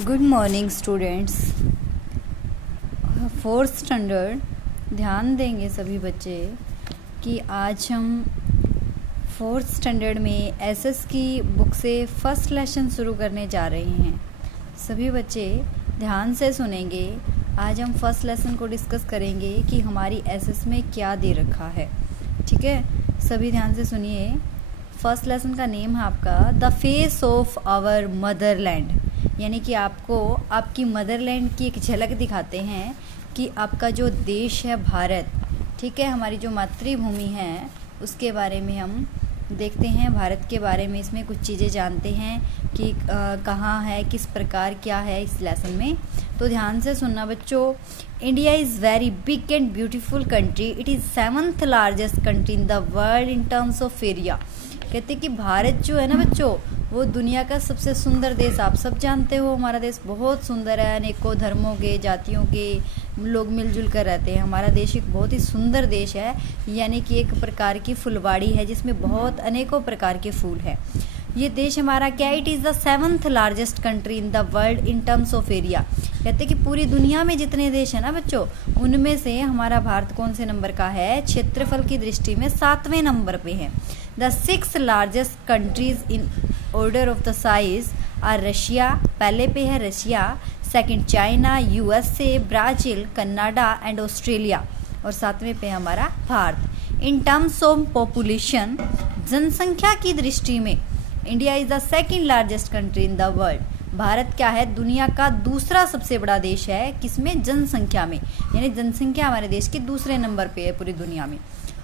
Good morning students. Fourth standard ध्यान देंगे सभी बच्चे कि आज हम फोर्थ स्टैंडर्ड में एसएस की बुक से फर्स्ट लेसन शुरू करने जा रहे हैं। सभी बच्चे ध्यान से सुनेंगे। आज हम फर्स्ट लेसन को डिस्कस करेंगे कि हमारी एसएस में क्या दे रखा है। ठीक है, सभी ध्यान से सुनिए। फर्स्ट लेसन का नेम है आपका the face of our motherland, यानी कि आपको आपकी मदरलैंड की एक झलक दिखाते हैं कि आपका जो देश है भारत, ठीक है, हमारी जो मातृभूमि है उसके बारे में हम देखते हैं। भारत के बारे में इसमें कुछ चीज़ें जानते हैं कि कहाँ है, किस प्रकार क्या है इस लेसन में। तो ध्यान से सुनना बच्चों। India is very big and beautiful country. It is 7th largest country in the world in terms of area. कहते हैं कि भारत जो है ना बच्चों, वो दुनिया का सबसे सुंदर देश। आप सब जानते हो हमारा देश बहुत सुंदर है, अनेकों धर्मों के, जातियों के लोग मिलजुल कर रहते हैं। हमारा देश एक बहुत ही सुंदर देश है, यानी कि एक प्रकार की फुलवाड़ी है जिसमें बहुत अनेकों प्रकार के फूल हैं। ये देश हमारा क्या है? It is the 7th largest country in the world in terms of area. कहते हैं कि पूरी दुनिया में जितने देश हैं ना बच्चों, उनमें से हमारा भारत कौन से नंबर का है? क्षेत्रफल की दृष्टि में 7वें नंबर पे है। The 6 largest countries in order of the size are Russia, पहले पे है Russia, second China, USA, Brazil, Canada and Australia, और 7वें पे हमारा Bharat. In terms of population, जनसंख्या की दृष्टि में India is the 2nd largest country in the world. Bharat क्या है? दुनिया का दूसरा सबसे बड़ा देश है। किसमें? जनसंख्या में, यानी जनसंख्या हमारे देश की दूसरे नंबर पे है पूरी दुनिया में।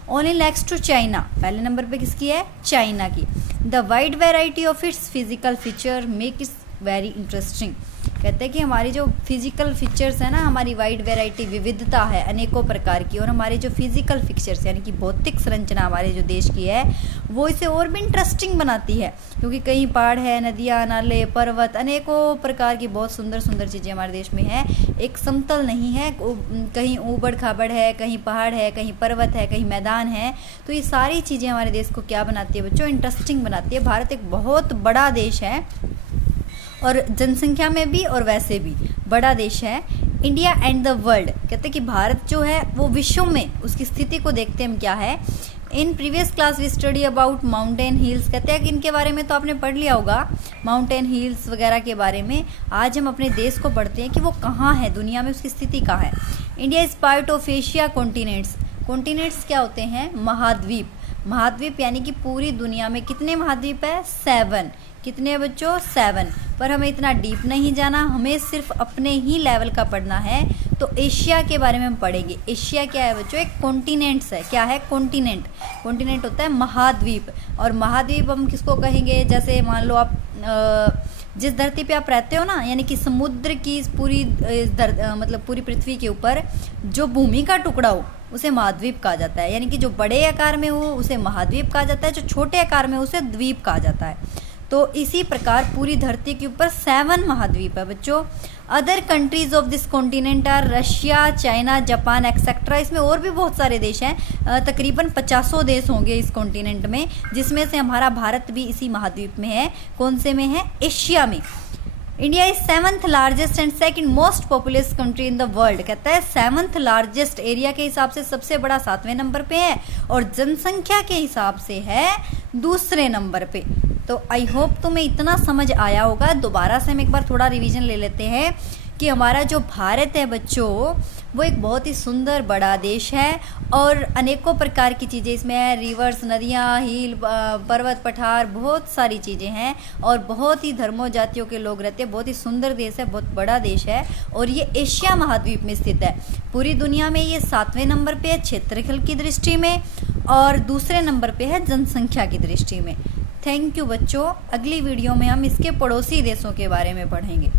ओनली नेक्स्ट टू चाइना, पहले नंबर पे किसकी है? चाइना की। The wide variety of its physical feature make it's very interesting. कहते हैं कि हमारी जो फिजिकल फीचर्स है ना, हमारी वाइड वेराइटी, विविधता है अनेकों प्रकार की, और हमारे जो फिजिकल फीचर्स यानी कि भौतिक संरचना हमारे जो देश की है, वो इसे और भी इंटरेस्टिंग बनाती है, क्योंकि कहीं पहाड़ है, नदियाँ, नाले, पर्वत, अनेकों प्रकार की बहुत सुंदर सुंदर चीज़ें हमारे देश में है। एक समतल नहीं है, कहीं ऊबड़ खाबड़ है, कहीं पहाड़ है, कहीं पर्वत है, कहीं मैदान है। तो ये सारी चीज़ें हमारे देश को क्या बनाती है बच्चों? इंटरेस्टिंग बनाती है। भारत एक बहुत बड़ा देश है, और जनसंख्या में भी और वैसे भी बड़ा देश है। इंडिया एंड द वर्ल्ड, कहते हैं कि भारत जो है वो विश्व में उसकी स्थिति को देखते हैं हम क्या है। In previous class we study about mountain hills, कहते हैं कि इनके बारे में तो आपने पढ़ लिया होगा, माउंटेन हिल्स वगैरह के बारे में। आज हम अपने देश को पढ़ते हैं कि वो कहाँ है दुनिया में, उसकी स्थिति कहाँ है। India is part of Asia continents. Continents क्या होते हैं? महाद्वीप। महाद्वीप यानी कि पूरी दुनिया में कितने महाद्वीप है? 7। कितने बच्चों? 7। पर हमें इतना डीप नहीं जाना, हमें सिर्फ अपने ही लेवल का पढ़ना है। तो एशिया के बारे में हम पढ़ेंगे। एशिया क्या है बच्चों? एक कॉन्टिनेंट्स है। क्या है? कॉन्टिनेंट। कॉन्टिनेंट होता है महाद्वीप, और महाद्वीप हम किसको कहेंगे? जैसे मान लो आप जिस धरती पे आप रहते हो ना, यानी कि समुद्र की पूरी मतलब पूरी पृथ्वी के ऊपर जो भूमि का टुकड़ा हो उसे महाद्वीप कहा जाता है। यानी कि जो बड़े आकार में हो उसे महाद्वीप कहा जाता है, जो छोटे आकार में उसे द्वीप कहा जाता है। तो इसी प्रकार पूरी धरती के ऊपर 7 महाद्वीप है बच्चों। Other countries of this continent are Russia, China, Japan etcetera. इसमें और भी बहुत सारे देश हैं, तकरीबन 50 देश होंगे इस कॉन्टिनेंट में, जिसमें से हमारा भारत भी इसी महाद्वीप में है। कौन से में है? एशिया में। India is 7th largest and 2nd most populous country in the world. कहता है 7th लार्जेस्ट एरिया के हिसाब से सबसे बड़ा 7वें नंबर पे है, और जनसंख्या के हिसाब से है दूसरे नंबर पे। तो आई होप तुम्हें इतना समझ आया होगा। दोबारा से हम एक बार थोड़ा रिवीजन ले लेते हैं कि हमारा जो भारत है बच्चों, वो एक बहुत ही सुंदर बड़ा देश है, और अनेकों प्रकार की चीज़ें इसमें है। रिवर्स, नदियाँ, हिल, पर्वत, पठार, बहुत सारी चीज़ें हैं, और बहुत ही धर्मों जातियों के लोग रहते हैं। बहुत ही सुंदर देश है, बहुत बड़ा देश है, और ये एशिया महाद्वीप में स्थित है। पूरी दुनिया में ये 7वें नंबर पे है क्षेत्रफल की दृष्टि में, और दूसरे नंबर पे है जनसंख्या की दृष्टि में। थैंक यू बच्चों। अगली वीडियो में हम इसके पड़ोसी देशों के बारे में पढ़ेंगे।